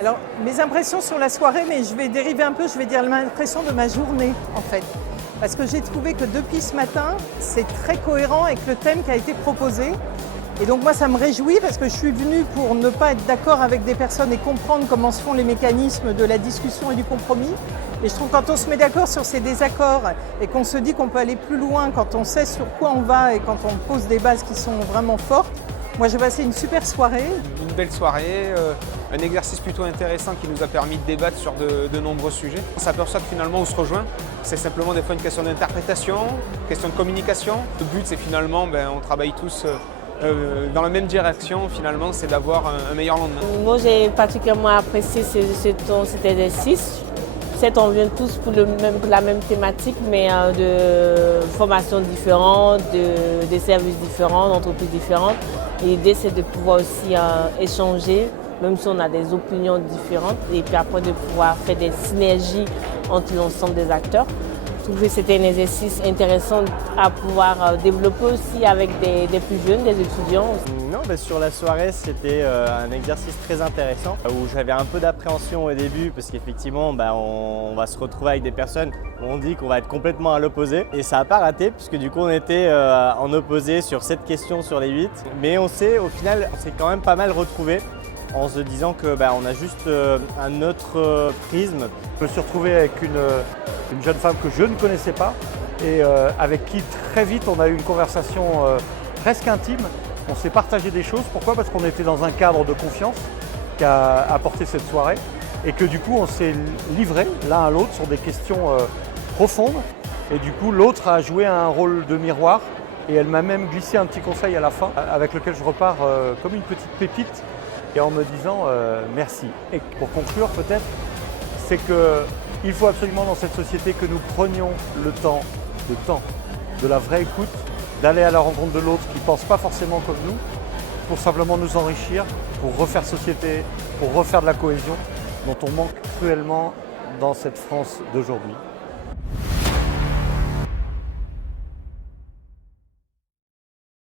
Alors, mes impressions sur la soirée, mais je vais dériver un peu, je vais dire l'impression de ma journée, en fait. Parce que j'ai trouvé que depuis ce matin, c'est très cohérent avec le thème qui a été proposé. Et donc moi, ça me réjouit parce que je suis venue pour ne pas être d'accord avec des personnes et comprendre comment se font les mécanismes de la discussion et du compromis. Et je trouve que quand on se met d'accord sur ces désaccords et qu'on se dit qu'on peut aller plus loin, quand on sait sur quoi on va et quand on pose des bases qui sont vraiment fortes, moi j'ai passé une super soirée. Une belle soirée, un exercice plutôt intéressant qui nous a permis de débattre sur de nombreux sujets. On s'aperçoit que finalement on se rejoint, c'est simplement des fois une question d'interprétation, question de communication. Le but c'est finalement, on travaille tous dans la même direction, finalement c'est d'avoir un meilleur lendemain. Moi j'ai particulièrement apprécié cet exercice. Certes, on vient tous pour la même thématique, mais de formations différentes, de services différents, d'entreprises différentes. L'idée, c'est de pouvoir aussi échanger, même si on a des opinions différentes, et puis après de pouvoir faire des synergies entre l'ensemble des acteurs. Je trouve que c'était un exercice intéressant à pouvoir développer aussi avec des plus jeunes, des étudiants. Non, sur la soirée, c'était un exercice très intéressant où j'avais un peu d'appréhension au début parce qu'effectivement, on va se retrouver avec des personnes où on dit qu'on va être complètement à l'opposé et ça n'a pas raté puisque du coup on était en opposé sur 7 questions sur les 8. Mais au final, on s'est quand même pas mal retrouvés en se disant que on a juste un autre prisme. Je me suis retrouvé avec une jeune femme que je ne connaissais pas et avec qui très vite on a eu une conversation presque intime. On s'est partagé des choses. Pourquoi? Parce qu'on était dans un cadre de confiance qu'a apporté cette soirée et que du coup on s'est livré l'un à l'autre sur des questions profondes et du coup l'autre a joué un rôle de miroir et elle m'a même glissé un petit conseil à la fin avec lequel je repars comme une petite pépite et en me disant merci. Et pour conclure peut-être, c'est qu'il faut absolument dans cette société que nous prenions le temps de la vraie écoute, d'aller à la rencontre de l'autre qui ne pense pas forcément comme nous, pour simplement nous enrichir, pour refaire société, pour refaire de la cohésion dont on manque cruellement dans cette France d'aujourd'hui.